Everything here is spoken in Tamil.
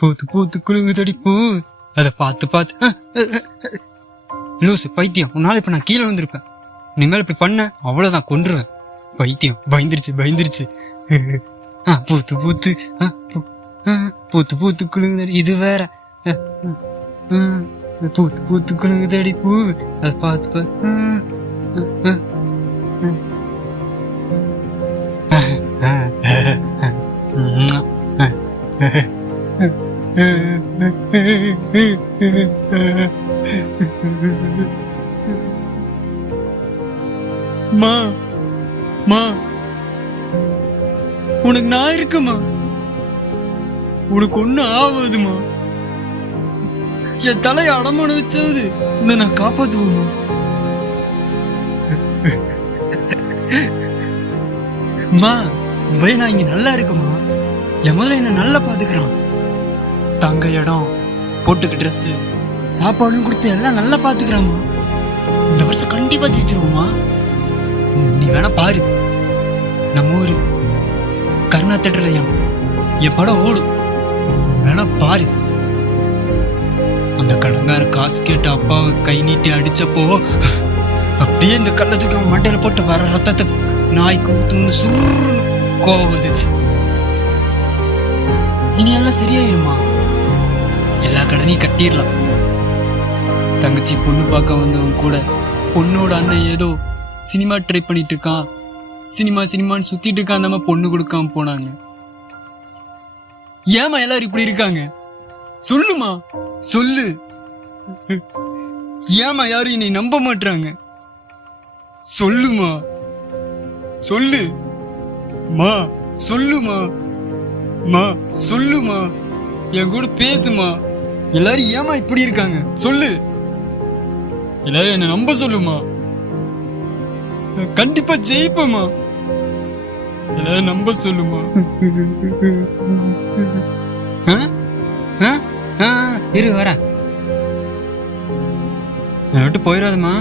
பூத்து பூத்து குலுங்குதடி பூ. அதை பார்த்து பார்த்து லூசு பைத்தியம், உன்னால இப்ப நான் கீழே வந்திருப்பேன். இனிமேல் இப்படி பண்ண அவ்வளவுதான், கொன்றுவேன். பைத்தியம் பயந்துருச்சு. பூத்து பூத்து பூத்து பூத்து குலுங்குதடி. இது வேற. பூத்து பூத்து குலுங்குதடி பூ. அதை பார்த்து மா மா, உனக்கு நான் இருக்குமா? உனக்கு ஒண்ணு ஆகுதுமா? என் தலையை அடமான வச்சது இந்த நான் காப்பாத்துவோமா? மா பய நான் இங்க நல்லா இருக்குமா? என் முதல்ல என்ன நல்லா பாத்துக்கிறான். தங்க இடம், போட்டுக்க ட்ரெஸ், சாப்பாடும் கொடுத்து எல்லாம் நல்லா பாத்துக்கிறாமா. இந்த வருஷம் கண்டிப்பா ஜெயிச்சிருவோமா? நீ வேணா பாரு, நம்ம ஊரு கருணா தேட்டர்ல என் படம் ஓடும், வேணா பாரு. அந்த கடங்கார காசு கேட்டு அப்பாவை கை நீட்டி அடிச்சப்போ அப்படியே இந்த கள்ளத்துக்கு அவன் மண்டையில போட்டு வர ரத்தத்தை நாய்க்கு ஊத்துன்னு சுருன்னு கோவம் வந்துச்சு. இனி எல்லாம் சரியாயிருமா? எல்லா கடனையும் கட்டிடலாம். தங்கச்சி பொண்ணு பார்க்க வந்தவன் கூட பொண்ணோட அண்ணன் ஏதோ சினிமா ட்ரை பண்ணிட்டு இருக்கான், சினிமான்னு சுத்திட்டு இருக்கான், நம்ம பொண்ணு கொடுக்காம போனாங்க. ஏமா எல்லாரும் இப்படி இருக்காங்க? சொல்லுமா, சொல்லு. ஏமா யாரும் என்னை நம்ப மாட்டாங்க? சொல்லுமா, சொல்லு மா, சொல்லுமா மா, சொல்லுமா, என் கூட பேசுமா. எல்லாரும் ஏமா இப்படி இருக்காங்க? சொல்லு. எல்லாரும் என்ன நம்ப சொல்லுமா. கண்டிப்பா ஜெயிப்பமா. எல்லாரும் நம்ப சொல்லுமா. இரு வர, விட்டு போயிடாதம்மா.